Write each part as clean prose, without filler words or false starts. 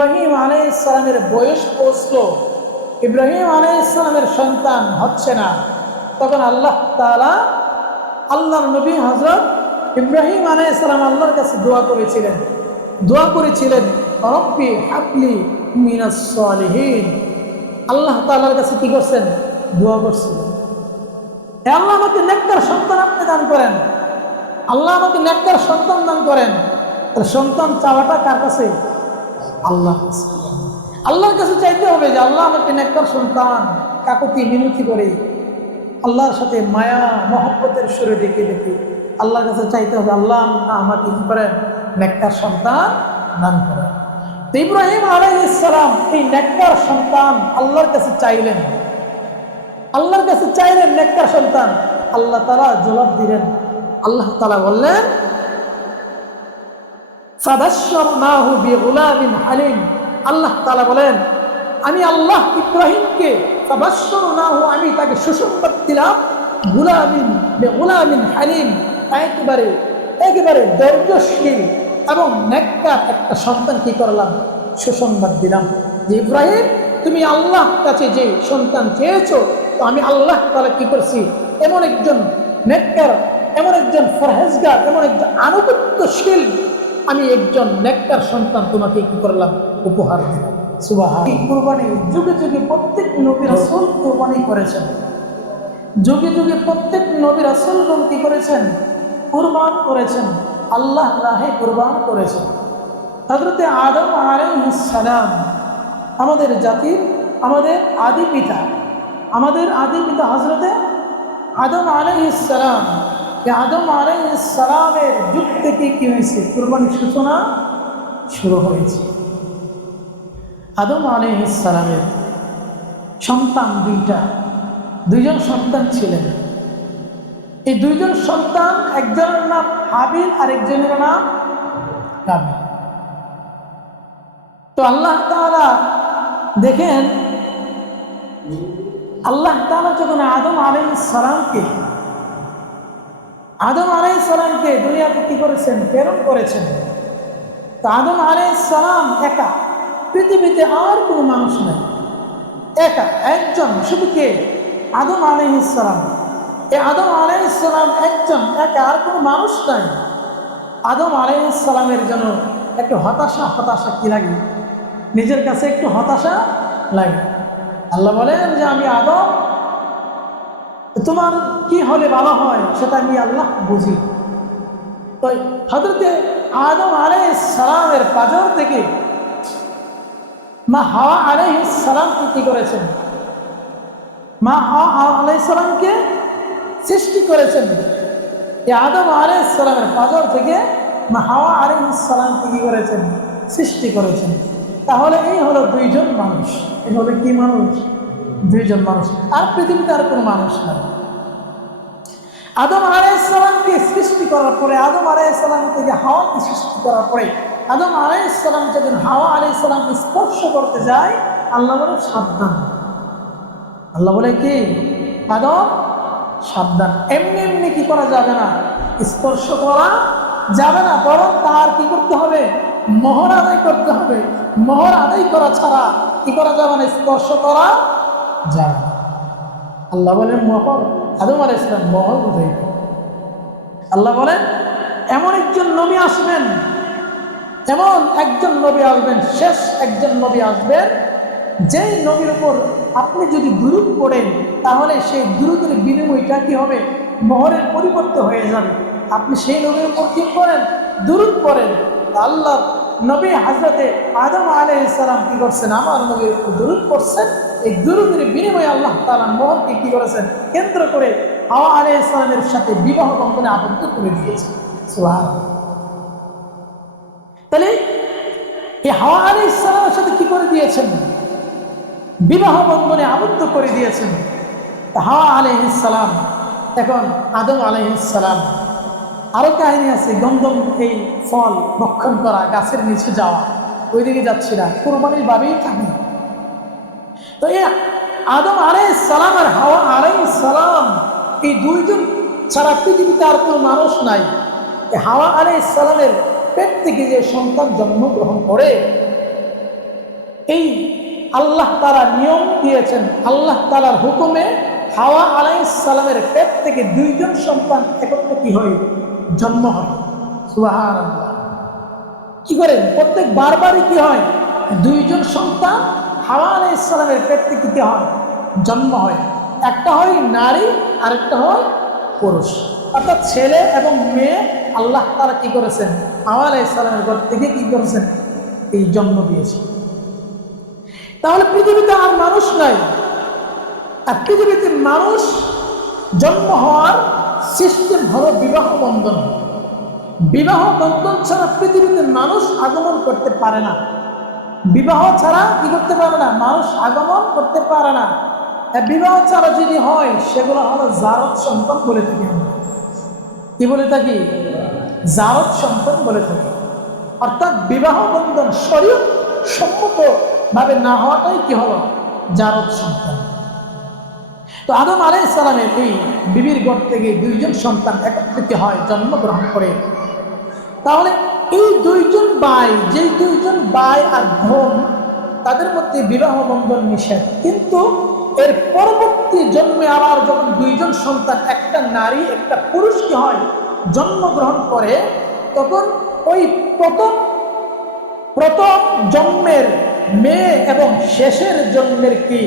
ইব্রাহিম আলাইহিস সালামের বয়স পৌঁছলো, ইব্রাহিম আলাইহিস সালামের সন্তান হচ্ছে না, তখন আল্লাহ তাআলা আল্লাহর নবী হযরত ইব্রাহিম আলাইহিস সালাম আল্লাহর কাছে দোয়া করেছিলেন রব্বি হাবলি মিনাস সালিহিন। আল্লাহ তাআলার কাছে কি করছেন? দোয়া করছিলেন, হে আল্লাহ আমাকে নেককার সন্তান আপনি দান করেন, আল্লাহ আমাকে নেককার সন্তান দান করেন। সন্তান চাওয়াটা কার কাছে? আল্লাহ। আল্লাহর কাছে চাইতে হবে যে আল্লাহ আমাকে নেককার সন্তান, কাকুতি মিনতি করে আল্লাহর সাথে মায়া মহব্বতের সুরে ডেকে ডেকে আল্লাহর কাছে চাইতে হবে, আল্লাহ আমাকে কি করেন? নেককার সন্তান দান করেন। তো ইব্রাহিম আলাইহিস সালাম এই নেককার সন্তান আল্লাহর কাছে চাইলেন, আল্লাহর কাছে চাইলেন নেককার সন্তান। আল্লাহ তাআলা জবাব দিলেন, আল্লাহ তাআলা বললেন ফাবাশশারনাহু বিগুলামিন হালিম। আল্লাহ তাআলা বলেন আমি আল্লাহ ইব্রাহিমকে ফাবাশশারনাহু, আমি তাকে সুসংবাদ দিলাম বিগুলামিন হালিম, একেবারে ধৈর্যশীল এবং নেককার একটা সন্তান কি করলাম? সুসংবাদ দিলাম যে ইব্রাহিম তুমি আল্লাহর কাছে যে সন্তান চেয়েছো, তো আমি আল্লাহ তাআলা কি করছি? এমন একজন নেককার, এমন একজন ফরহেজগার, এমন একজন আনুগত্যশীল, আমি একজন নেককার সন্তান তোমাকে কি করলাম? উপহার দিলাম। সুবহানাল্লাহ। কুরবানি যুগে যুগে প্রত্যেক নবী রাসূল কুরবানি করেছেন, যুগে যুগে প্রত্যেক নবী রাসূলগণ কি করেছেন? কুরবান করেছেন, আল্লাহ রাহে কুরবান করেছেন। হযরতে আদম আলাইহিস সালাম আমাদের জাতির, আমাদের আদি পিতা হযরতে আদম আলাইহিস সালাম, আদম আলাইহিস সালামের যুগ থেকে কি হয়েছে? কুরবানির সূচনা শুরু হয়েছে। আদম আলাইহিস সালামের সন্তান দুইজন সন্তান ছিলেন। এই দুইজন সন্তান, একজনের নাম হাবিল আর একজনের নাম কাবিল। তো আল্লাহ তাআলা দেখেন, আল্লাহ তাআলা যখন আদম আলাইহিস সালামকে দুনিয়াতে কি করেছেন? প্রেরণ করেছেন। তো আদম আলাইহিস সালাম একা, পৃথিবীতে আর কোনো মানুষ নাই, একা একজন, শুধু কে? আদম আলাইহিস সালাম। এই আদম আলাইহিস সালাম একজন একা, আর কোনো মানুষ নাই। আদম আলাইহিস সালামের জন্য একটু হতাশা কি লাগে? নিজের কাছে একটু হতাশা লাগে। আল্লাহ বলেন যে আমি আদম, তোমার কি হলে ভালো হয় সেটা আমি আল্লাহ বুঝি। তো হযরতে আদম আলাইহিস সালামের পাঁজর থেকে মা হাওয়া আলাইহিস সালামকে কি করেছেন? মা হাওয়া আলাইহিস সালামকে সৃষ্টি করেছেন। এই আদম আলাইহিস সালামের পাঁজর থেকে মা হাওয়া আলাইহিস সালামকে কি করেছেন? সৃষ্টি করেছেন। তাহলে এই হলো দুইজন মানুষ। এই হলো কি মানুষ? দুইজন মানুষ, আর পৃথিবীতে আর কোনো মানুষ নাই। আদম আলাইহিস সালামকে সৃষ্টি করার পরে, আদম আলাইহিস সালাম থেকে হাওয়াকে সৃষ্টি করার পরে, আদম আলাইহিস সালাম যখন হাওয়া আলাইহিস সালামকে স্পর্শ করতে যায়, আল্লাহ বলে সাবধান। আল্লাহ বলে কি? আদম সাবধান, এমনি এমনি কি করা যাবে না, স্পর্শ করা যাবে না, বরং তার কি করতে হবে? মোহর আদায় করতে হবে। মোহর আদায় করা ছাড়া কি করা যাবে না? স্পর্শ করা যাবে না। আল্লাহ বলেন মোহর, আদম আলাইহিস সালাম মোহর বুঝাই। আল্লাহ বলেন এমন একজন নবী আসবেন, শেষ একজন নবী আসবেন, যেই নবীর উপর আপনি যদি দুরূদ পড়েন, তাহলে সেই দুরূদের বিনিময়টা কি হবে? মোহরের পরিবর্তে হয়ে যাবে। আপনি সেই নবীর উপর কি করেন? দুরূদ পড়েন। আল্লাহ নবী হযরতে আদম আলাইহিস সালাম কি করছেন? আমার নবীর উপর দুরূদ পড়ছেন। এই দুরূদের বিনিময়ে আল্লাহ তাআলা মোহরকে কি করেছেন? কেন্দ্র করে হাওয়া আলাইহিস সালামের সাথে বিবাহ বন্ধনে আবদ্ধ করে দিয়েছেন। সুবহানাল্লাহ। তাহলে এই হাওয়া আলাইহিস সালামের সাথে কি করে দিয়েছেন? বিবাহ বন্ধনে আবদ্ধ করে দিয়েছেন। হাওয়া আলাইহিস সালাম এখন আদম আলাইহিস সালাম, আরো কাহিনী আছে, গন্ধম এই ফল ভক্ষণ করা, গাছের নিচে যাওয়া, ওইদিকে যাচ্ছি না, কুরবানির ভাবেই থাকি। তো এই আদম আলাইহিস সালাম আর হাওয়া আলাইহিস সালাম, এই দুইজন ছাড়া পৃথিবীতে আর কোনো মানুষ নাই। হাওয়া আলাইহিস সালামের পেট থেকে যে সন্তান জন্মগ্রহণ করে, এই আল্লাহ তাআলা নিয়ম দিয়েছেন, আল্লাহ তাআলার হুকুমে হাওয়া আলাইহিস সালামের পেট থেকে দুইজন সন্তান একত্রে কি হয়, জন্ম হয়। সুবহানাল্লাহ। কি করে প্রত্যেক বারবারই কি হয়, দুইজন সন্তান হাওয়া আলাইহিস সালামের পেট থেকে কি হয়, জন্ম হয়। একটা হয় নারী, আরেকটা হয় পুরুষ, অর্থাৎ ছেলে এবং মেয়ে। আল্লাহ তাআলা কি করেছেন, হাওয়া আলাইহিস সালামের ঘর থেকে কি করেছেন, এই জন্ম দিয়েছে। তাহলে পৃথিবীতে আর মানুষ নাই, আর পৃথিবীতে মানুষ জন্ম হওয়ার সিস্টেম হলো বিবাহ বন্ধন। বিবাহ বন্ধন ছাড়া পৃথিবীতে মানুষ আগমন করতে পারে না। বিবাহ ছাড়া কি করতে পারে না, মানুষ আগমন করতে পারে না। বিবাহ ছাড়া যদি হয় সেগুলো হলো জারত সন্তান বলে থাকি আমরা। কি বলে থাকি, জারত সন্তান বলে থাকি। অর্থাৎ বিবাহ বন্ধন শরীয়ত সম্মত ভাবে না হওয়াটাই কি হলো, জারত সন্তান। তো আদম আলাইহিস সালামের এই বিবির ঘর থেকে দুইজন সন্তান একত্রিত হয়, জন্মগ্রহণ করে। তাহলে এই দুইজন ভাই, যেই দুইজন ভাই আর বোন, তাদের মধ্যে বিবাহ বন্ধন নিষেধ। কিন্তু এর পরবর্তী জন্মে আবার যখন দুইজন সন্তান, একটা নারী একটা পুরুষ কি হয়, জন্মগ্রহণ করে, তখন ওই প্রথম জন্মের মেয়ে এবং শেষের জন্মের কি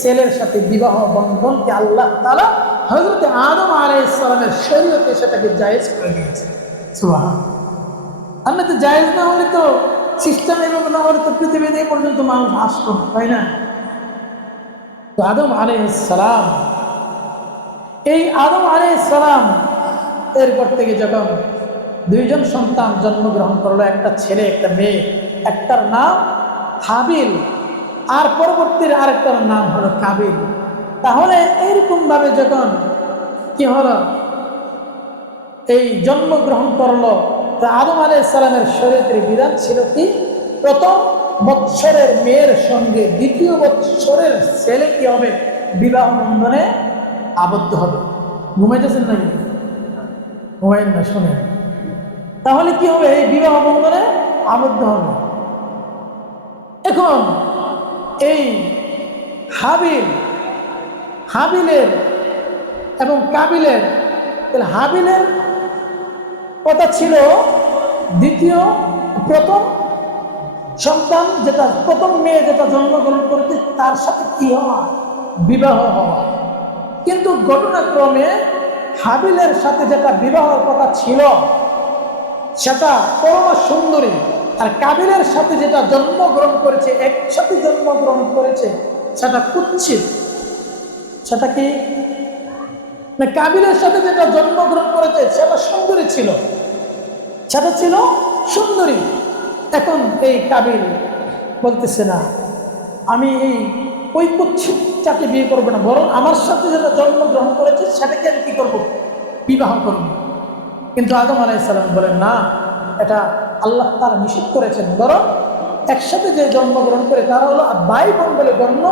ছেলের সাথে বিবাহ বন্ধনকে আল্লাহ তাআলা হযরত আদম আলাইহিস সালামের শরীয়তে সেটাকে জায়েজ করে দিয়েছে। সুবহানাল্লাহ। আমরা তো জায়েজ না হলে তো, সিস্টেম এভাবে না হলে তো পৃথিবীতে এই পর্যন্ত মানুষ আসতো না, তাই না? তো আদম আলাইহিস সালাম, এই আদম আলাইহিস সালাম এর ঘর থেকে যখন দুইজন সন্তান জন্মগ্রহণ করলো, একটা ছেলে একটা মেয়ে, একটার নাম হাবিল আর পরবর্তীর আরেকটার নাম হলো কাবিল। তাহলে এইরকম ভাবে যখন কি হলো, এই জন্মগ্রহণ করলো, তো আদম আলাইহিস সালামের শরীয়তের বিধান ছিল কি, প্রথম বৎসরের মেয়ের সঙ্গে দ্বিতীয় বৎসরের ছেলে কি হবে, বিবাহ বন্ধনে আবদ্ধ হবে। ঘুমাইতেছেন নাকি? ঘুমাইন না, শোনেন। তাহলে কি হবে, এই বিবাহ বন্ধনে আবদ্ধ হবে। এখন এই হাবিলের এবং কাবিলের, তাহলে হাবিলের কথা ছিল প্রথম সন্তান, যেটা প্রথম মেয়ে যেটা জন্মগ্রহণ করেছে তার সাথে কি হওয়া, বিবাহ হওয়া। কিন্তু ঘটনাক্রমে হাবিলের সাথে যেটা বিবাহের কথা ছিল সেটা পরমা সুন্দরী, আর কাবিলের সাথে যেটা জন্মগ্রহণ করেছে, একসাথে জন্মগ্রহণ করেছে, সেটা কুৎসিত। সেটা কি, না কাবিলের সাথে যেটা জন্মগ্রহণ করেছে সেটা সুন্দরী ছিল, সেটা ছিল সুন্দরী। এখন এই কাবিল বলতেছে না, আমি ওই কুৎসিতটাকে বিয়ে করবো না, বরং আমার সাথে যেটা জন্মগ্রহণ করেছে সেটাকে আমি কি করবো, বিবাহ করব। কিন্তু আদম আলাইহিস সালাম বলেন না, এটা আল্লাহ তাআলা নিষেধ করেছেন, বরং একসাথে যে জন্মগ্রহণ করে তারা হলো ভাই বোন বলে গণ্য।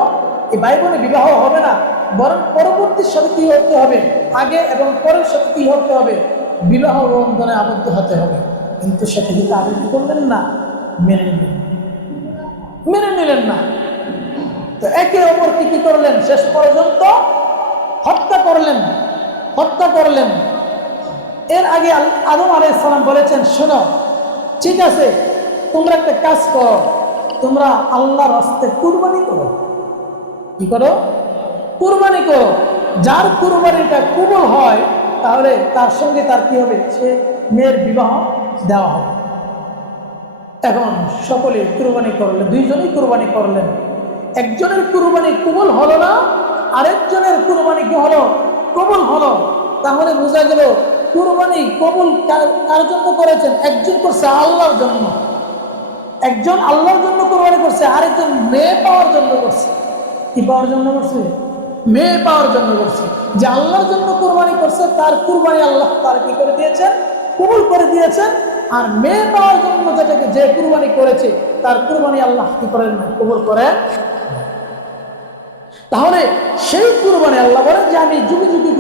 এই ভাই বোনে বিবাহ হবে না, বরং পরবর্তীর সাথে কি হতে হবে, আগে এবং পরের সাথে কি হতে হবে, বিবাহ বন্ধনে আবদ্ধ হতে হবে। কিন্তু সেটা কিন্তু আগে কি করলেন না, মেনে নিলেন না। তো একে অপরকে কি করলেন, শেষ পর্যন্ত হত্যা করলেন। এর আগে আদম আলাইহিস সালাম বলেছেন, শোনো, ঠিক আছে, তোমরা একটা কাজ করো, তোমরা আল্লাহর রাস্তায় কুরবানি করো। কি করো, কুরবানি করো। যার কুরবানিটা কবুল হয় তাহলে তার সঙ্গে তার কি হবে, সে মেয়ের বিবাহ দেওয়া হবে। এখন সকলে কুরবানি করলেন, দুইজনই কুরবানি করলেন। একজনের কুরবানি কবুল হলো না, আরেকজনের কুরবানি কি হলো, কবুল হলো। তাহলে বোঝা গেল কুরবানি কবুল কার জন্য করেছেন, একজন করছে আল্লাহর জন্য, একজন আল্লাহর জন্য কুরবানি করছে, আরেকজন মেয়ে পাওয়ার জন্য করছে। কি পাওয়ার জন্য করছে, মেয়ে পাওয়ার জন্য করছে। যে আল্লাহর জন্য কুরবানি করছে তার কুরবানি আল্লাহ তার কি করে দিয়েছেন, কবুল করে দিয়েছেন। আর মেয়ে পাওয়ার জন্য যেটাকে যে কুরবানি করেছে তার কুরবানি আল্লাহ কি করেন না, কবুল করেন। তাহলে সেই কুরবানি আল্লাহ বলে যে আমি যুগে যুগে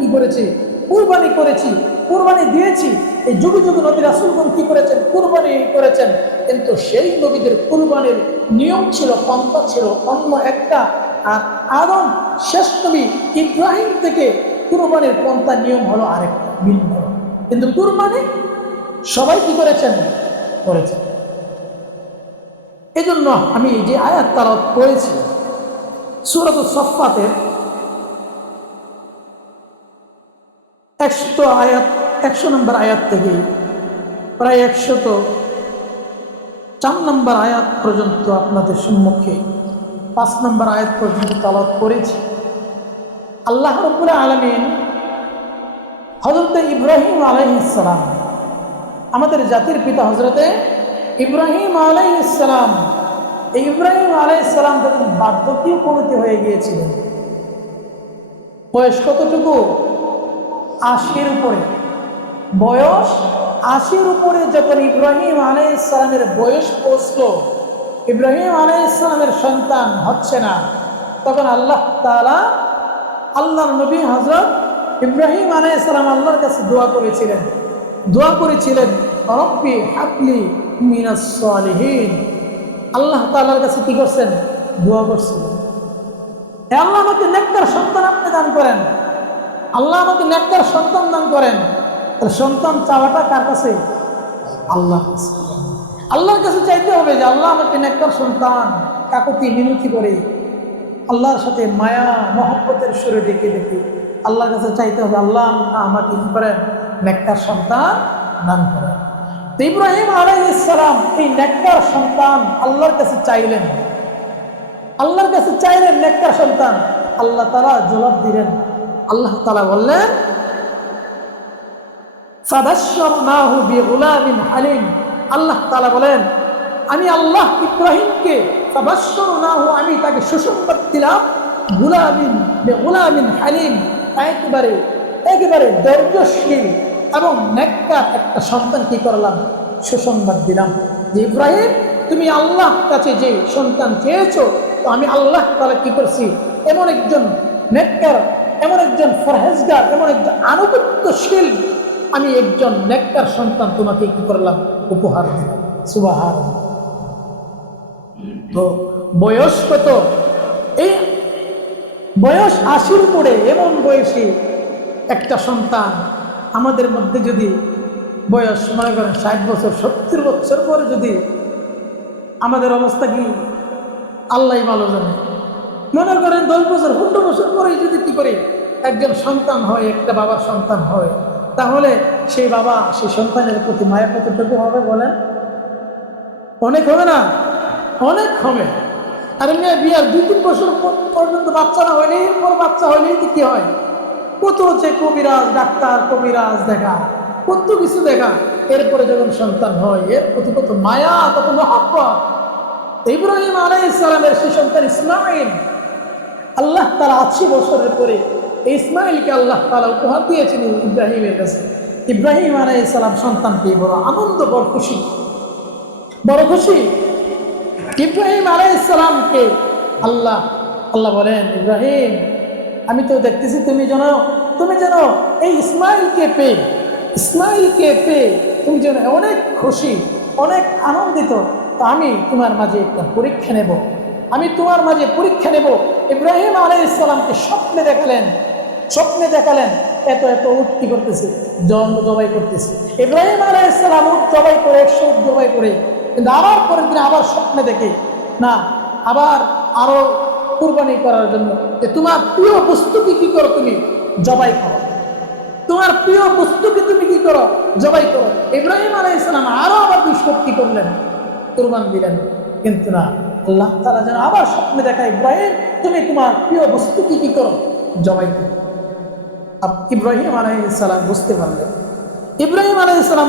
কি করেছি, কুরবানি করেছি, কুরবানি দিয়েছি। এই যুগে যুগে নবী রাসূলগণ কি করেছেন? কুরবানি করেছেন। কিন্তু সেই নবীদের কুরবানির নিয়ম ছিল, পন্থা ছিল অন্য একটা। আর আদম শেষ নবী ইব্রাহিম থেকে কুরবানির পন্থা নিয়ম হলো আরেকটা, ভিন্ন। কিন্তু কুরবানি সবাই কি করেছেন? করেছেন। এই জন্য আমি যে আয়াত তেলাওয়াত করেছি সূরাতুস সাফফাতের 100 নম্বর আয়াত থেকে প্রায় 104 নম্বর আয়াত পর্যন্ত আপনাদের সম্মুখে 5 নম্বর আয়াত পর্যন্ত তেলাওয়াত করেছি। আল্লাহ রাব্বুল আলামিন হযরত ইব্রাহিম আলাইহিস সালাম, আমাদের জাতির পিতা হযরতে ইব্রাহিম আলাইহিস সালাম, এই ইব্রাহিম আলাইহিস সালাম যখন বার্ধক্যে উপনীত হয়ে গিয়েছিলেন, বয়স কতটুকু? 80-র উপরে। বয়স 80-র উপরে যখন ইব্রাহিম আলাইহিস সালামের বয়স পৌঁছলো, ইব্রাহিম আলাইহিস সালামের সন্তান হচ্ছে না, তখন আল্লাহ তাআলা আল্লাহর নবী হযরত ইব্রাহিম আলাইহিস সালাম আল্লাহর কাছে দোয়া করেছিলেন রব্বি হাবলি মিনাস সালিহিন। আল্লাহ তাআলার কাছে কি করছেন? দোয়া করছিলেন, হে আল্লাহ আমাকে নেককার সন্তান আপনি দান করেন, আল্লাহ আমাকে নেককার সন্তান দান করেন। তাহলে সন্তান চাওয়াটা কার কাছে? আল্লাহর কাছে। আল্লাহর কাছে চাইতে হবে যে আল্লাহ আমাকে নেককার সন্তান, কাকুতি মিনতি করে আল্লাহর সাথে মায়া মহব্বতের সুরে ডেকে ডেকে আল্লাহর কাছে চাইতে হবে, আল্লাহ আমাকে কি করেন? নেককার সন্তান দান করেন। তো ইব্রাহিম আলাইহিস সালাম এই নেককার সন্তান আল্লাহর কাছে চাইলেন, আল্লাহর কাছে চাইলেন নেককার সন্তান। আল্লাহ তাআলা জবাব দিলেন। আল্লাহ তাআলা বললেন ফাবাশশারনাহু বিগুলামিন হালিম। আল্লাহ তাআলা বলেন আমি আল্লাহ ইব্রাহিমকে ফাবাশশারনাহু, আমি তাকে সুসংবাদ দিলাম বিগুলামিন হালিম, একেবারে ধৈর্যশীল এবং নেককার একটা সন্তান কি করলাম? সুসংবাদ দিলাম যে ইব্রাহিম তুমি আল্লাহর কাছে যে সন্তান চেয়েছো, তো আমি আল্লাহ তাআলা কি করছি? এমন একজন নেককার, এমন একজন ফরহেজগার, এমন একজন আনুগত্যশীল, আমি একজন নেককার সন্তান তোমাকে কি করলাম? উপহার দিলাম। সুবহানাল্লাহ। তো বয়স কত? এই বয়স 80-র উপরে, এমন বয়সী একটা সন্তান আমাদের মধ্যে যদি বয়স মনে করেন 60 বছর 70 বছর পরে যদি আমাদের অবস্থা কি আল্লাহ ভালো জানে। মনে করেন 10 বছর 15 বছর পরে যদি কি করে একজন সন্তান হয়, একটা বাবার সন্তান হয়, তাহলে সেই বাবা সেই সন্তানের প্রতি মায়া কতটুকু হবে বলেন? অনেক হবে না? অনেক হবে। আর এমনি বিয়ার 2-3 বছর পর্যন্ত বাচ্চা না হইলে, এরপর বাচ্চা হইলেই কি হয়? কত হচ্ছে কবিরাজ, ডাক্তার, কবিরাজ দেখা, কত কিছু দেখা। এরপরে যখন সন্তান হয়, এর প্রতি কত মায়া, কত মহব্বত। ইব্রাহিম আলাইহিস সালামের সেই সন্তান ইসমাঈল, আল্লাহ তাআলা 80 বছরের পরে ইসমাঈলকে আল্লাহ তাআলা উপহার দিয়েছিলেন ইব্রাহিমের কাছে। ইব্রাহিম আলাইহিস সালাম সন্তান পেয়ে বড় আনন্দ, বড় খুশি। ইব্রাহিম আলাইহিস সালামকে আল্লাহ বলেন ইব্রাহিম আমি তো দেখতেছি তুমি যেন এই ইসমাঈলকে পেয়ে তুমি যেন অনেক খুশি, অনেক আনন্দিত। তো আমি তোমার মাঝে একটা পরীক্ষা নেব, ইব্রাহিম আলাইহিস সালামকে স্বপ্নে দেখালেন এত উট কি করতেছে? জবাই করতেছে। ইব্রাহিম আলাইহিস সালাম উট জবাই করে, 100 উট জবাই করে, কিন্তু আবার পরের দিন আবার স্বপ্নে দেখে না, আবার আরো কুরবানি করার জন্য যে তোমার প্রিয় বস্তুকে কি করো? তুমি জবাই করো। তোমার প্রিয় বস্তুকে তুমি কি করো? জবাই করো। ইব্রাহিম আলাইহিস সালাম আরো আবার 200 কি করলেন? কুরবান দিলেন। কিন্তু না, আল্লাহ তাআলা যেন আবার স্বপ্নে দেখায় ইব্রাহিম তুমি তোমার প্রিয় বস্তুকে কি করো? জবাই করো। ইব্রাহিম আলাইহিস সালাম বুঝতে পারলেন। ইব্রাহিম আলাইহিস সালাম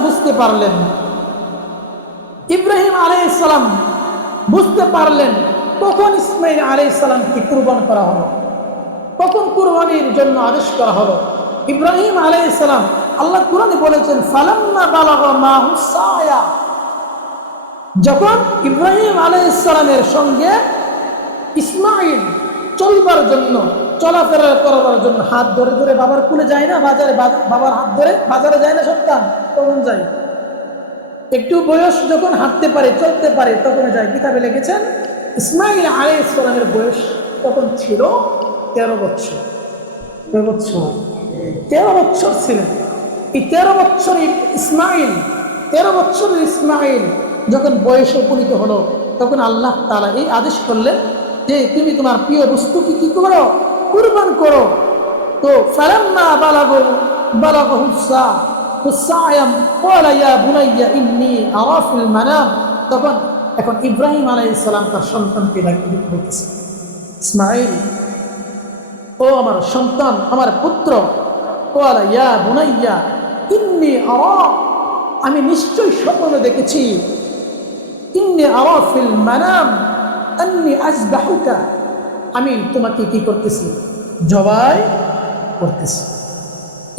বুঝতে পারলেন কখন ইসমাঈল আলাইহিস সালামকে কুরবান করা হলো, কখন কুরবানির জন্য আদেশ করা হলো। ইব্রাহিম আলাইহিস সালাম, আল্লাহ কুরআনে বলেছেন ফালাম্মা বালাগা মাহু সায়া, যখন ইব্রাহিম আলাইহিস সালামের সঙ্গে ইসমাঈল চলাফেরা করার জন্য হাত ধরে ধরে বাবার কুলে যায় না, বাজারে বাবার হাত ধরে বাজারে যায় না সন্তান, তখন যায়। একটু বয়স যখন হাঁটতে পারে চলতে পারে তখন যায়। কিতাবে লিখেছেন ইসমাইল আলাইহিস সালামের বয়স তখন ছিল 13 বছর। 13 বছর ছিলেন। এই 13 বছর ইসমাইল যখন বয়সে উপনীত হলো তখন আল্লাহ তাআলা এই আদেশ করলেন যে তুমি তোমার প্রিয় বস্তুকে কি করো, কুরবান করো। তো ফালাম্মা বালাগাহু সায়াম ক্বালা ইয়া বুনাইয়া ইন্নী আরা ফিল মানাম। তখন এখন ইব্রাহিম আলাইহিস সালাম তার সন্তানকে ডাকতে বলতেছে, ইসমাইল, ও আমার সন্তান, আমার পুত্র, ক্বালা ইয়া বুনাইয়া ইন্নী আরা, আমি নিশ্চয় স্বপ্নে দেখেছি, ইন্নী আরা ফিল মানাম আন্নী আযবাহুকা, আমি তোমাকে কি করতেছি, জবাই করতেছি।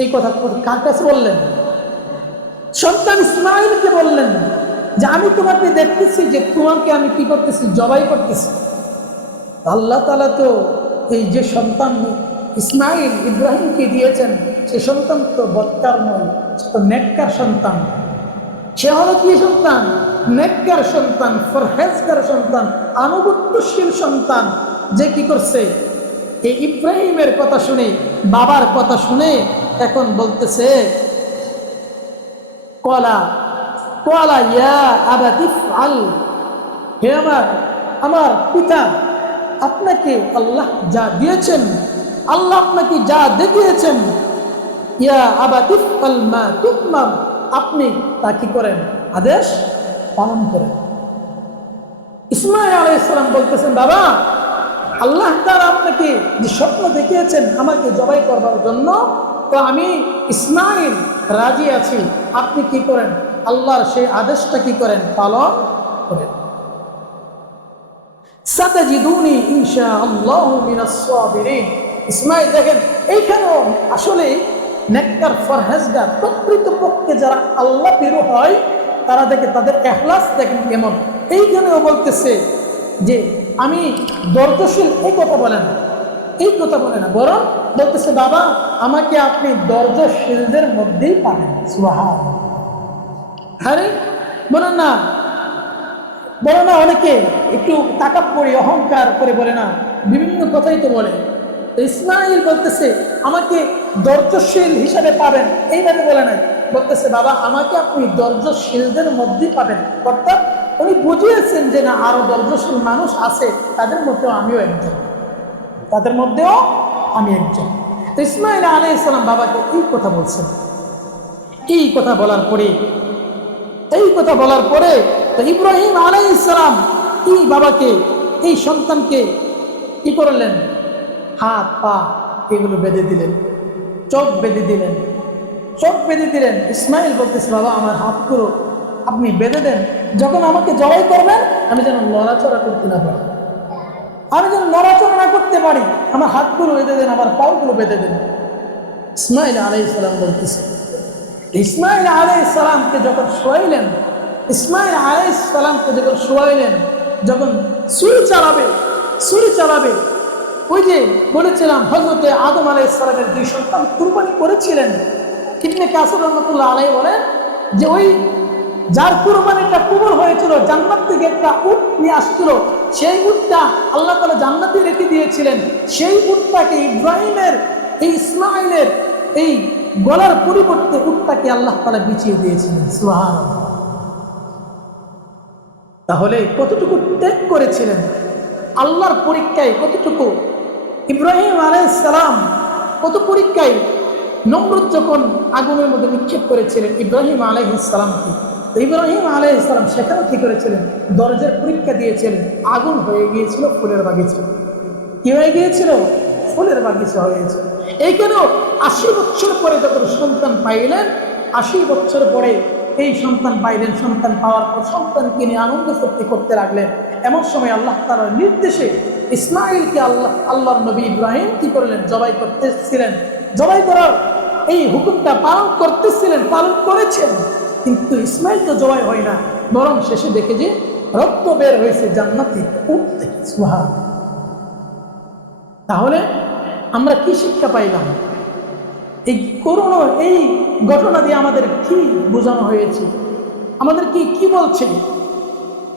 এই কথা কার কাছে বললেন? সন্তান ইসমাইলকে বললেন যে আমি তোমাকে দেখতেছি যে তোমাকে আমি কি করতেছি, জবাই করতেছি। আল্লাহ তাআলা তো এই যে সন্তান ইসমাইল ইব্রাহিমকে দিয়েছেন সে সন্তান তো বদকার নয়, সে তো নেককার সন্তান। সে হলো কি সন্তান? নেককার সন্তান, ফরহেজগার সন্তান, আনুগত্যশীল সন্তান, যে কি করছে এই ইব্রাহিমের কথা শুনে, বাবার কথা শুনে এখন বলতেছে ক্বালা ইয়া আবাতি ইফআল, হে আমার পিতা, আপনাকে আল্লাহ যা দিয়েছেন, আল্লাহ আপনাকে যা দেখিয়েছেন, ইয়া আবাতি ইফআল মা তু'মার, আপনি তা কি করেন, আদেশ পালন করেন। ইসমাঈল আলাইহিস সালাম বলতেছেন, বাবা, আল্লাহ তাআলা আপনাকে যে স্বপ্ন দেখিয়েছেন আমাকে জবাই করবার জন্য, তো আমি ইসমাঈল রাজি আছি, আপনি কি করেন, আল্লাহর সেই আদেশটা কি করেন, পালন করেন। সাতাজিদুনি ইনশাআল্লাহু মিনাস সাবিরিন। ইসমাঈল দেখেন এইখানেও আসলে নেককার ফরহেজগার প্রকৃতপক্ষে যারা আল্লাহ প্রিয় হয় তারা দেখে তাদের ইখলাস দেখেন কেমন। এইখানেও বলতেছে যে আমি ধৈর্যশীল, এই কথা বলে না, বরং বলতেছে বাবা আমাকে আপনি ধৈর্যশীলদের মধ্যেই পাবেন। সুবহানাল্লাহ। আরে বলে না অনেকে একটু তাকাব্বুরি অহংকার করে বলে না, বিভিন্ন কথাই তো বলে। ইসমাঈল বলতেছে আমাকে ধৈর্যশীল হিসাবে পাবেন, এইভাবে বলে নাই, বলতেছে বাবা আমাকে আপনি ধৈর্যশীলদের মধ্যেই পাবেন। অর্থাৎ উনি বুঝিয়েছেন যে না, আরো ধৈর্যশীল মানুষ আছে, তাদের মধ্যেও আমি একজন। তো ইসমাঈল আলাইহিস সালাম বাবাকে এই কথা বলছেন। এই কথা বলার পরে তো ইব্রাহিম আলাইহিস সালাম এই বাবাকে, এই সন্তানকে কি করলেন, হাত পা এগুলো বেঁধে দিলেন, চোখ বেঁধে দিলেন। ইসমাঈল বলতেছে বাবা আমার হাতগুলো আপনি বেঁধে দেন, যখন আমাকে জবাই করবেন আমি যেন নড়াচড়া করতে না পারি, আমার হাতগুলো বেঁধে দেন, আমার পাগুলো বেঁধে দেন। ইসমাঈল আলাইহিস সালাম বলতেছে, ইসমাঈল আলাইহিস সালামকে যখন শোয়াইলেন, যখন ছুরি চালাবে, ওই যে বলেছিলাম হযরতে আদম আলাইহিস সালামের 2 সন্তান কুরবানি করেছিলেন। ইবনে কাসির রাহমাতুল্লাহ আলাইহি বলেন যে ওই যার কুরবানিটা কবুল হয়েছিল, জান্নাত থেকে একটা উট নিয়ে আসছিল, সেই উটটা আল্লাহ তাআলা জান্নাতে রেখে দিয়েছিলেন। সেই উটটাকে ইব্রাহিমের এই ইসমাঈলের এই গলার পরিবর্তে উটটাকে আল্লাহ তাআলা বিছিয়ে দিয়েছিলেন। সুবহানাল্লাহ। তাহলে কতটুকু ত্যাগ করেছিলেন, আল্লাহর পরীক্ষায় কতটুকু। ইব্রাহিম আলাইহিস সালাম কত পরীক্ষায়, নমরুদ যখন আগুনের মধ্যে নিক্ষেপ করেছিলেন ইব্রাহিম আলাইহিস সালামকে, ইব্রাহিম আলাইহিস সালাম সেখানে কি করেছিলেন, দরজার পরীক্ষা দিয়েছিলেন। আগুন হয়ে গিয়েছিল ফুলের বাগিচা। কি হয়ে গিয়েছিল? ফুলের বাগিচা হয়ে গিয়েছিল। এইখানেও 80 বছর পরে যখন সন্তান পাইলেন, 80 বছর পরে এই সন্তান পাইলেন, সন্তান পাওয়ার পর সন্তানকে নিয়ে আনন্দ ফুর্তি করতে লাগলেন। এমন সময় আল্লাহ তাআলার নির্দেশে ইসমাঈলকে আল্লাহর নবী ইব্রাহিম কি করলেন, জবাই করতেছিলেন। জবাই করার এই হুকুমটা পালন করেছেন, কিন্তু ইসমাঈল তো জবাই হয় না, বরং শেষে দেখে যে রক্ত বের হয়েছে জান্নাতি উট থেকে। সুবহানাল্লাহ। তাহলে আমরা কি শিক্ষা পাইলাম? এই করোনা এই ঘটনা দিয়ে আমাদের কি বোঝানো হয়েছে? আমাদের কি বলছে?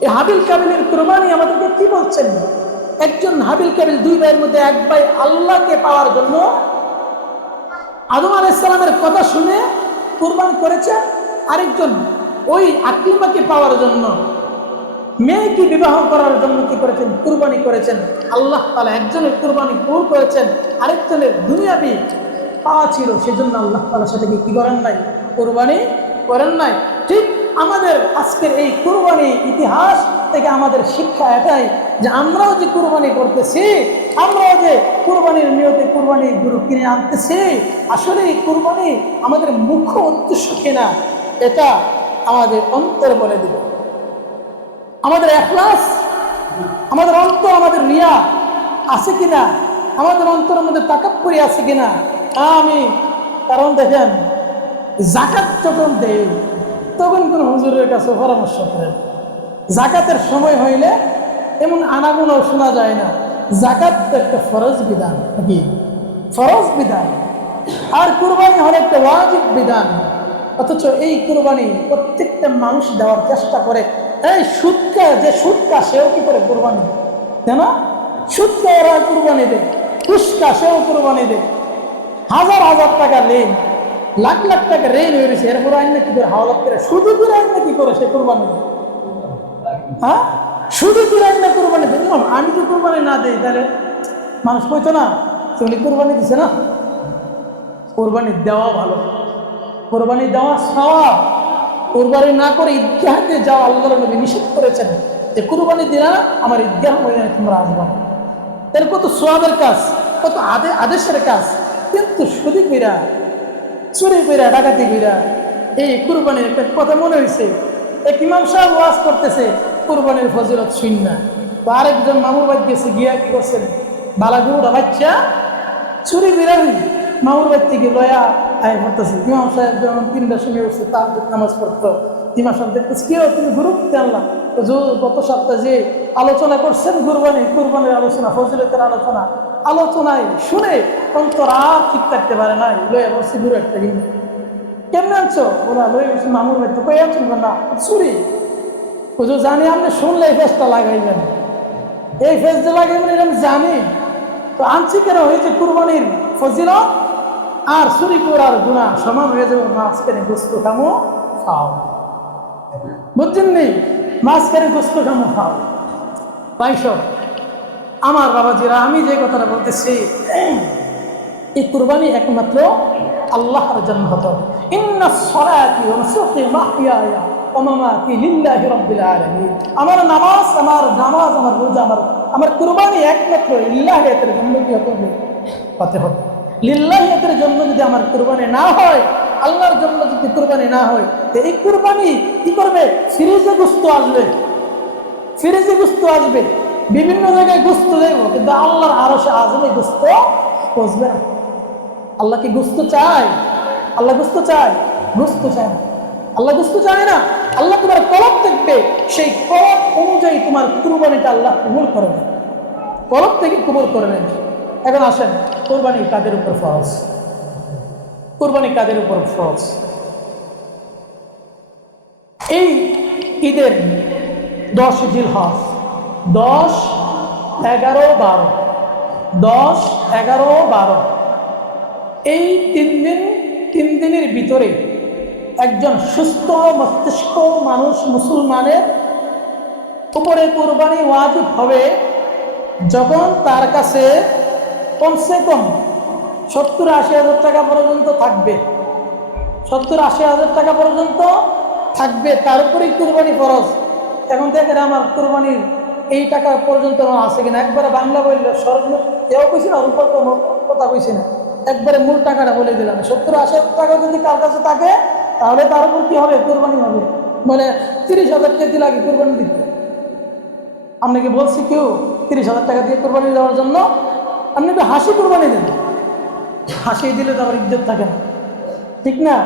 এই হাবিল কাবিলের কুরবানি আমাদেরকে কি বলছেন? একজন হাবিল কাবিল দুই ভাইয়ের মধ্যে এক ভাই আল্লাহকে পাওয়ার জন্য আদম আলাইহিস সালামের কথা শুনে কুরবানি করেছে, আরেকজন ওই আকলিমাকে পাওয়ার জন্য, মেয়েকে বিবাহ করার জন্য কি করেছেন? কুরবানি করেছেন। আল্লাহ তাআলা একজনের কুরবানি কবুল করেছেন, আরেকজনের দুনিয়াবি পাওয়া ছিল, সেজন্য আল্লাহ তাআলা সেটাকে কি করেন নাই? কুরবানি করেন নাই। ঠিক আমাদের আজকের এই কুরবানি ইতিহাস থেকে আমাদের শিক্ষা এটাই যে আমরাও যে কুরবানি করতেছি, আমরাও যে কুরবানির নিয়তে কুরবানি গরু কিনে আনতেছি, আসলে এই কুরবানি আমাদের মুখ্য উদ্দেশ্য কিনা এটা আমাদের অন্তর বলে দিবে। আমাদের ইখলাস, আমাদের অন্তর, আমাদের রিয়া আছে কিনা, আমাদের অন্তরের মধ্যে তাকাব্বুরি আছে কিনা। আমি কারণ দেখেন, যাকাত যখন দেই তখন কোন হুজুরের কাছে পরামর্শ করেন। যাকাতের সময় হইলে এমন আনাগুনো শোনা যায় না। যাকাত তো একটা ফরজ বিধান, কি ফরজ বিধান, আর কুরবানি হলো একটা ওয়াজিব বিধান। অথচ এই কুরবানি প্রত্যেকটা মানুষ দেওয়ার চেষ্টা করে। এই সুদকা, যে সুদকা সেও কি করে কুরবানি দেয় না? সুদকা ওরা কুরবানি দেয়, ঘুষকা সেও কুরবানি দেয়। হাজার হাজার টাকা ঋণ, লাখ লাখ টাকা ঋণ হয়ে গেছে, এরপর আইন কি করে হাওলাত করে শুধু করে আইন কি করে সে কুরবানি দেয়? হ্যাঁ, শুধু করে আইন না কুরবানি দেয়। আমি তো কুরবানি না দিই তাহলে মানুষ কইতো না তুমি কুরবানি দিছে না। কোরবানি দেওয়া ভালো, কোরবানি দেওয়া সওয়াব। কোরবানি না করে ঈদগাহে যাওয়া আল্লাহর নবী নিষেধ করেছেন যে কুরবানি দিলা আমার ঈদগাহ ময়দানে তোমরা আসবা। তাহলে কত সওয়াবের কাজ, কত আদেশের কাজ। কিন্তু সুদি কইরা, চুরি কইরা, ডাকাতি কইরা এই কুরবানির একটা কথা মনে হয়েছে। এক ইমাম সাহেব ওয়াজ করতেছে কুরবানির ফজিলত শূন্য, তো আরেকজন মামুর বাড়ি গেছে, গিয়া কি করছেন, বালাগুড়া বাচ্চা চুরি বিরানি মামুর বাড়ি থেকে লয়া আয় করতেছে। ইমাম সাহেব যখন 3টার সময় উঠছে, তার নামাজ পড়তো। ইমাম সাহেব দেখতেছে কেউ তুমি গুরুত্ব আনলাম। গত সপ্তাহে যে আলোচনা করছেন কুরবানির আলোচনা, ফজিলতের আলোচনা, আলোচনায় শুনে অন্তর আর ঠিক থাকতে পারে নাই, লয়া বলছি গুরু একটা কিনে কেমনে আনছো? ওরা লয়ে বলছে মামুর বাড়িতে। কই আনছো? না চুরি। হুজুর জানি আপনি শুনলে এই ফেসটা লাগাইবেন, এই ফেস যে লাগাইবেন এটা আমি জানি, তো আনছি কেন? হয়েছে কুরবানির ফজিলত আর চুরি করার গুনাহ সমান হয়ে যাবে। মাঝখানে গোস্ত খামো খাও, বুঝছেন নেই? মাঝখানে গোস্ত খামো খাও। পাইছ আমার বাবাজিরা, আমি যে কথাটা বলতেছি, এই কুরবানি একমাত্র আল্লাহর জন্য হতো। ইন্নাস সালাতি ওয়া নুসুকি মাহইয়ায়া ওয়া মামাতি লিল্লাহি রাব্বিল আলামিন। আমার নামাজ, আমার রোজা, আমার কুরবানি একমাত্র লিল্লাহিয়াতের জন্য কি হতে হবে। লিল্লাহিয়াতের জন্য যদি আমার কুরবানি না হয়, আল্লাহর জন্য যদি কুরবানি না হয়, তো এই কুরবানি কি করবে? ফ্রিজে গোস্ত আসবে, ফ্রিজে গোস্ত আসবে, বিভিন্ন জায়গায় গোস্ত দেব, কিন্তু আল্লাহর আরশে আযমে গোস্ত পৌঁছবে না। আল্লাহ কি গোস্ত চায়? আল্লাহ গোস্ত চায়? গোস্ত চায় না। আল্লাহ গোস্ত চায় না। আল্লাহ তোমার কলব দেখবে, সেই কলব অনুযায়ী তোমার কুরবানিটা আল্লাহ কবুল করবেন, কলব থেকে কবুল করবেন। এখন আসেন, কুরবানি কাদের উপর ফরজ? কুরবানি কাদের উপর ফরজ? এই ঈদের 10 জিলহজ, 10, 11, 12, 10, 11, 12 এই 3 দিনের ভিতরে একজন সুস্থ মস্তিষ্ক মানুষ মুসলমানের উপরে কুরবানি ওয়াজিব হবে যখন তার কাছে কমসে কম 70-80 হাজার টাকা পর্যন্ত থাকবে। 70-80 হাজার টাকা পর্যন্ত থাকবে, তার উপরেই কুরবানি ফরজ। এখন দেখেন আমার কুরবানির এই টাকা পর্যন্ত আছে কিনা। একবারে বাংলা বললে সর্ব এও কইছি না, রূপর কোনো কথা কইছি না, একবারে মূল টাকাটা বলে দিলাম। 70-80 হাজার টাকা যদি কার কাছে থাকে, তাহলে তার উপর কি হবে? কুরবানি হবে। বলে 30 হাজার টাকা দিলে আগে কুরবানি দিতে। আপনাকে বলছি কেউ 30 হাজার টাকা দিয়ে কুরবানি দেওয়ার জন্য? আপনি একটু হাসি কুরবানি দেন, হাসি দিলে তো আবার ইজ্জত থাকে না, ঠিক না?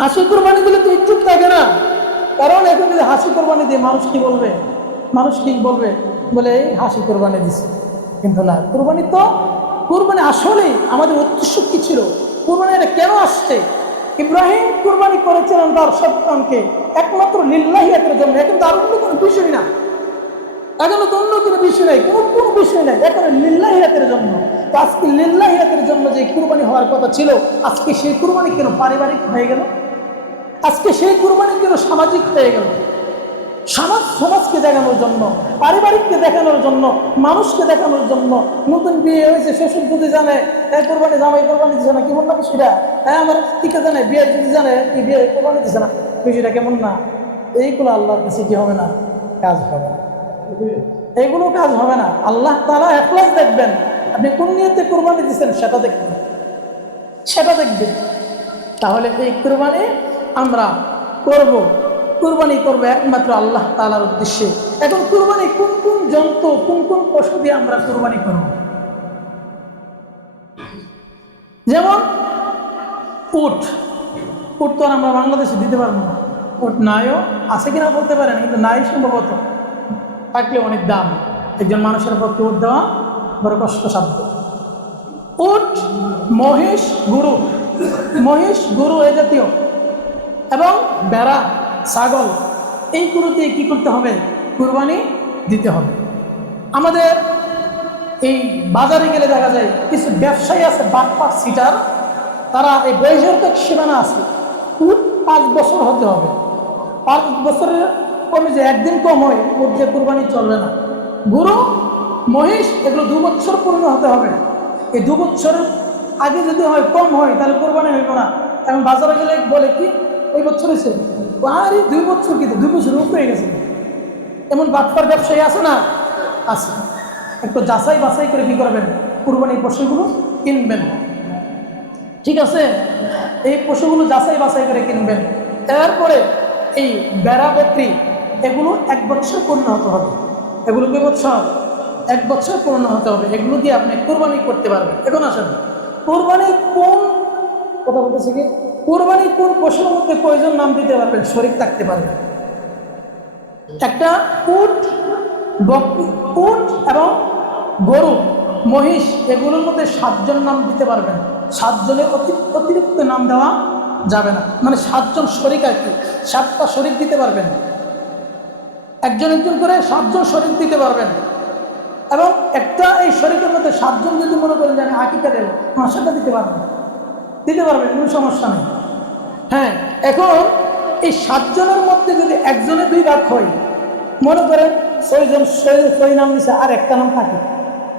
হাসি কুরবানি দিলে তো ইজ্জত থাকে না। কারণ এখন যদি হাসি কুরবানি দিয়ে মানুষ কি বলবে? মানুষ কি বলবে? বলে এই হাসি কুরবানি দিছে। কিন্তু না, কুরবানি তো কুরবানি আসলে আমাদের উদ্দেশ্য কি ছিল, কুরবানি এটা কেন আসছে? ইব্রাহিম কুরবানি করেছিলেন তার সন্তানকে একমাত্র লিল্লাহিয়াতের জন্য। এখন তার অন্য কোনো বিষয় না, এখন তো অন্য কোনো বিষয় নাই, কোনো বিষয় নাই, এখন লিল্লাহিয়াতের জন্য। তো আজকে লিল্লাহিয়াতের জন্য যে কুরবানি হওয়ার কথা ছিল, আজকে সেই কুরবানি কেন পারিবারিক হয়ে গেল? আজকে সেই কুরবানি কেন সামাজিক হয়ে গেল? সমাজকে দেখানোর জন্য, পারিবারিককে দেখানোর জন্য, মানুষকে দেখানোর জন্য। নতুন বিয়ে হয়েছে, শ্বশুর যদি জানে কোরবানি, জামাই কোরবানি দিচ্ছে না, কেমন না বিষয়টা? আমার টিকা জানে, বিয়ে যদি জানে কি বিয়ে কোরবানি দিচ্ছে না, বিষয়টা কেমন না? এইগুলো আল্লাহর কাছে কি হবে না, কাজ হবে না। এইগুলো কাজ হবে না। আল্লাহ তাআলা ইখলাস দেখবেন, আপনি কোন নিয়তে কোরবানি দিচ্ছেন সেটা দেখবেন, সেটা দেখবেন। তাহলে এই কোরবানি আমরা করব, কুরবানি করবো একমাত্র আল্লাহ তাআলার উদ্দেশ্যে। এখন কুরবানি কোন কোন জন্তু, কোন কোন পশু দিয়ে আমরা কুরবানি করব? যেমন উট। উট তো আর আমরা বাংলাদেশে দিতে পারবো না। উট নাইও, আছে কিনা বলতে পারেন, কিন্তু নাই সম্ভবত, থাকলে অনেক দাম। একজন মানুষের পক্ষে উট দেওয়া বড় কষ্টসাধ্য। উট, মহিষ, গরু, মহিষ, গরু এ জাতীয় এবং ভেড়া, ছাগল, এইগুলো দিয়ে কী করতে হবে? কুরবানি দিতে হবে। আমাদের এই বাজারে গেলে দেখা যায় কিছু ব্যবসায়ী আছে, বাটপার সিটার, তারা এই বয়সের তো সীমানা আছে, উট 5 বছর হতে হবে। 5 বছরের কমে যে একদিন কম হয়, উট দিয়ে কুরবানি চলবে না। গরু, মহিষ, এগুলো 2 বছর পূর্ণ হতে হবে। এই 2 বছরের আগে যদি হয়, কম হয়, তাহলে কোরবানি হইব না। এখন বাজারে গেলে বলে কি ওই বছর হয়েছে, আরে 2 বছর, কিন্তু 2 বছর উপরে গেছে। এমন বাটপার ব্যবসায়ী আছে না? আছে। একটু যাচাই বাছাই করে কি করবেন? কুরবানির পশুগুলো কিনবেন, ঠিক আছে? এই পশুগুলো যাচাই বাছাই করে কিনবেন। এরপরে এই বেড়া, বকরি, এগুলো 1 বছর পূর্ণ হতে হবে। এগুলো কয় বছর? 1 বছর পূর্ণ হতে হবে। এগুলো দিয়ে আপনি কুরবানি করতে পারবেন। এখন আসেন, কুরবানি কোন, কথা বলতেছি কি, কুরবানি কোন পশুর মধ্যে কয়জন নাম দিতে পারবেন, শরীক থাকতে পারবেন? একটা উট, উট এবং গরু, মহিষ, এগুলোর মধ্যে 7 জন নাম দিতে পারবেন। 7 জনের অতিরিক্ত নাম দেওয়া যাবে না, মানে 7 জন শরীক আর কি, 7টা শরীক দিতে পারবেন। একজন একজন করে 7 জন শরীক দিতে পারবেন। এবং একটা এই শরীকের মধ্যে 7 জন যদি মনে করেন যে আমি আকিকা দেব, সেটা দিতে পারবেন, দিতে পারবেন, কোনো সমস্যা নেই। হ্যাঁ, এখন এই 7 জনের মধ্যে যদি একজনে 2 ভাগ হয়, মনে করেন 6 জন, 6 নাম দিছে, আর একটা নাম থাকে,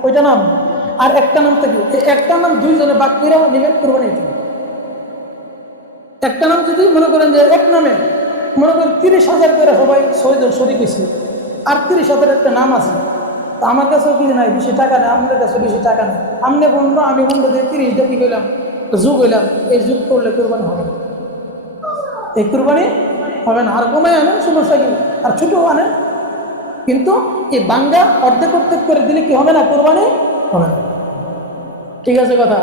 ওইটা নাম আর একটা নাম থাকে, একটা নাম 2 জনে ভাগ করে নেবেন কুরবানি দিতে। একটা নাম যদি মনে করেন যে এক নামে মনে করেন 30,000 করে সবাই 6 জন শরীক হয়েছে, আর 30,000 একটা নাম আছে, তো আমার কাছেও কিছু নাই, বেশি টাকা নেই, আপনাদের কাছে বেশি টাকা নেই, আপনি বন্ধু আমি বন্ধু দিয়ে 30টা কি করলাম, যোগ হইলাম, এই যোগ করলে কুরবানি হবে না, এই কুরবানি হবে না। আর কমে আনেন, সমস্যা কি, আর ছোট আনেন, কিন্তু এই বাঙ্গা অর্ধেক অর্ধেক করে দিলে কি হবে না, কুরবানি হবে না। ঠিক আছে কথা?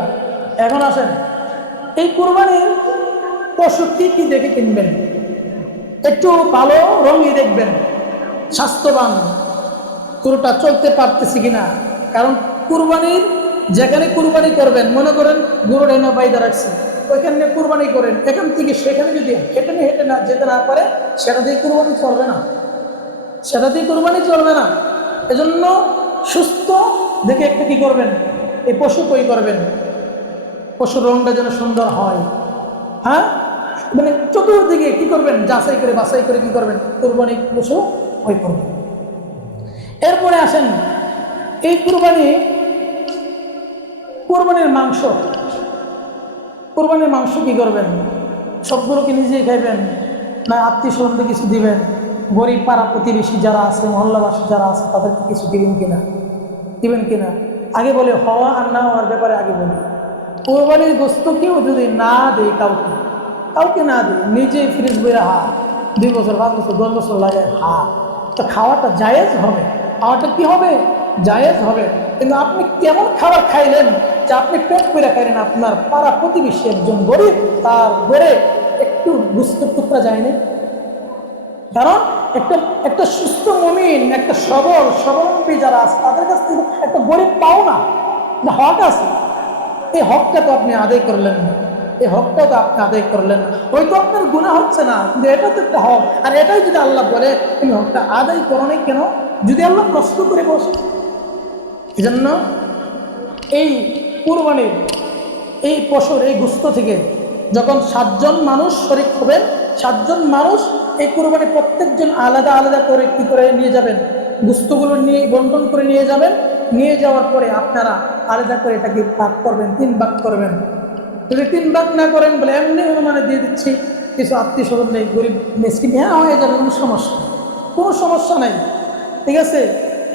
এখন আসেন, এই কুরবানির পশু কি কি দেখে কিনবেন? একটু ভালো রঙই দেখবেন, স্বাস্থ্যবান, গরুটা চলতে পারতেছি কিনা। কারণ কুরবানির যেখানে কুরবানি করবেন, মনে করেন গরু ডাইনা বাইদা রাখছে, ওইখানে কুরবানি করেন, এখান থেকে সেখানে যদি হেঁটে না যেতে না পারে, সেটা দিয়ে কুরবানি চলবে না, সেটা দিয়ে কুরবানি চলবে না। এজন্য সুস্থ দেখে একটু কি করবেন, এই পশু তৈরি করবেন, পশুর রংটা যেন সুন্দর হয়। হ্যাঁ, মানে চতুর্দিকে কি করবেন, যাচাই করে বাছাই করে কি করবেন, কুরবানি পশু ওই করবেন। এরপরে আসেন, এই কুরবানির মাংস, কুরবানির মাংস কি করবেন? সবগুলোকে নিজেই খাইবেন, না আত্মীয় স্বজনদের কিছু দিবেন? গরিব পাড়া প্রতিবেশী যারা আছে, মহল্লাবাসী যারা আছে, তাদেরকে কিছু দিবেন কিনা, দিবেন কিনা? আগে বলে হওয়া আর না হওয়ার ব্যাপারে আগে বলি। কোরবানির গোস্ত কেউ যদি না দেয়, কাউকে কাউকে না দেয়, নিজে ফ্রিজ বইরা 2 বছর, 5 বছর, 10 বছর লাগে, তো খাওয়াটা জায়েজ হবে, খাওয়াটা কি হবে, জায়েজ হবে। কিন্তু আপনি কেমন খাবার খাইলেন যে আপনি পেট করে খাইলেন, আপনার পাড়া প্রতিবেশী একজন গরিব, তার ঘরে একটু গোস্তের টুকরা যায়নি? কারণ একটা একটা সুস্থ মুমিন, একটা সবল স্বাবলম্বী যারা আছে, তাদের কাছ থেকে একটা গরিব পাও না, না, হক আছে, এই হকটা তো আপনি আদায় করলেন না, এই হকটা তো আপনি আদায় করলেন না। ওই তো আপনার গুনাহ হচ্ছে না, কিন্তু এটা তো একটা হক। আর এটাই যদি আল্লাহ বলে তুমি হকটা আদায় করো নাই কেন, যদি আল্লাহ প্রশ্ন করে বসে। এই জন্য এই কুরবানির এই পশুর এই গোশত থেকে যখন 7 জন মানুষ শরীক হবেন, 7 জন মানুষ এই কুরবানি প্রত্যেকজন আলাদা আলাদা করে কি করে নিয়ে যাবেন, গোশতগুলো নিয়ে বন্টন করে নিয়ে যাবেন। নিয়ে যাওয়ার পরে আপনারা আলাদা করে এটাকে ভাগ করবেন, 3 ভাগ করবেন। যদি 3 ভাগ না করেন, বলে এমনি অনুমানে দিয়ে দিচ্ছি, কিছু আত্মীয় স্বজন নেই, গরিব মিসকিন, হ্যাঁ হয়ে যাবে, কোনো সমস্যা নাই, ঠিক আছে।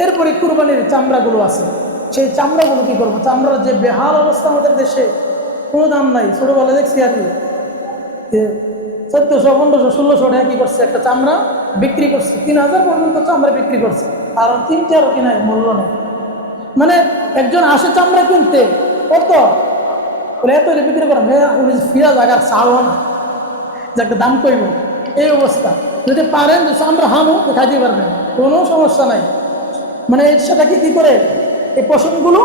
এরপরে কুরবানির চামড়াগুলো আছে, সেই চামড়াগুলো কি করবো? চামড়ার যে বেহাল অবস্থা আমাদের দেশে, কোনো দাম নাই। ছোটবেলা দেখছি আর কি, 1400, 1500, 1600 টাকা কি করছে একটা চামড়া বিক্রি করছে, 3000 পর্যন্ত চামড়া বিক্রি করছে, আর 3-4 কিনাই মূল্য নেই। মানে একজন আসে চামড়া কিনতে, কত বলে এত বিক্রি করেন, উনি ফিরা জায়গার চাও না, যে একটা দাম করবো, এই অবস্থা। যদি পারেন যে চামড়া হামো খাইতে পারবেন, কোনো সমস্যা নাই। মানে সেটাকে কি করে এই পশমগুলো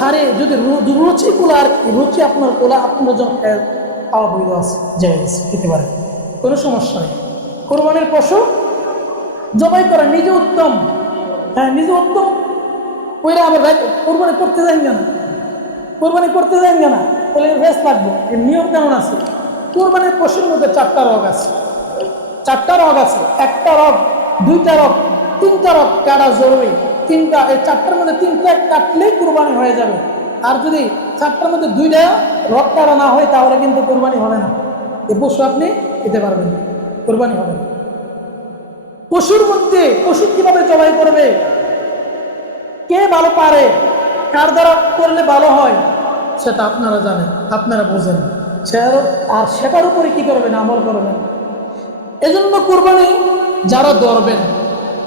ছাড়িয়ে যদি রুচি গুলো, আর রুচি আপনার কোলা আপনার জন্য খাওয়া বৈধ আছে, জায়েজ, খেতে পারে, কোনো সমস্যা নেই। কোরবানির পশু জবাই করা নিজে উত্তম, হ্যাঁ নিজে উত্তম। ওইরা আবার কোরবানি করতে যান কেন, বলে রেস্ট লাগবে। এর নিয়ম কেমন আছে? কোরবানির পশুর মধ্যে 4টা রোগ আছে, একটা রোগ, 2টা রোগ, 3টা রোগ কাটা জরুরি। 3টা, এই 4টার মধ্যে 3টা কাটলেই কোরবানি হয়ে যাবে। আর যদি 4টার মধ্যে 2টা রোগ কাটা না হয়, তাহলে কিন্তু কোরবানি হবে না। এই পশু আপনি খেতে পারবেন না, কোরবানি হবে না। পশুর মধ্যে পশু কিভাবে জবাই করবে, কে ভালো পারে, কার দ্বারা করলে ভালো হয়, সেটা আপনারা জানেন, আপনারা বোঝেন। আর সেটার উপরে কি করবেন, আমল করবেন। এজন্য কোরবানি যারা ধরবেন,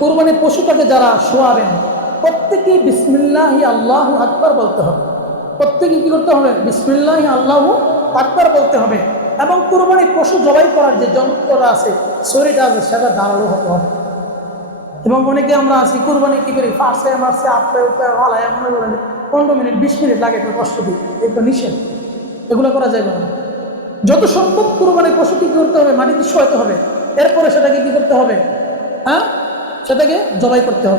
কোরবানি পশুটাকে যারা শোয়াবেন, প্রত্যেকেই বিসমিল্লাহি আল্লাহু আকবার বলতে হবে। প্রত্যেকে কি করতে হবে? বিসমিল্লাহি আল্লাহু আকবার বলতে হবে। এবং কোরবানি পশু জবাই করার যে যন্ত্রটা আছে, শরীরটা আছে, সেটা ধারালো হতে হবে। এবং অনেকে আমরা আছি কোরবানি কি করি, ফার্সে মারছে, আপে উপরে হলায়, মনে করেন 15 মিনিট 20 মিনিট লাগে, একটু কষ্ট দিই, একটু নিষেধ, এগুলো করা যাবে না। যত সম্ভব কোরবানির পশুটি কি করতে হবে, মাটিতে শোয়াতে হবে। এরপরে সেটাকে কি করতে হবে, হ্যাঁ, সেটাকে জবাই করতে হবে।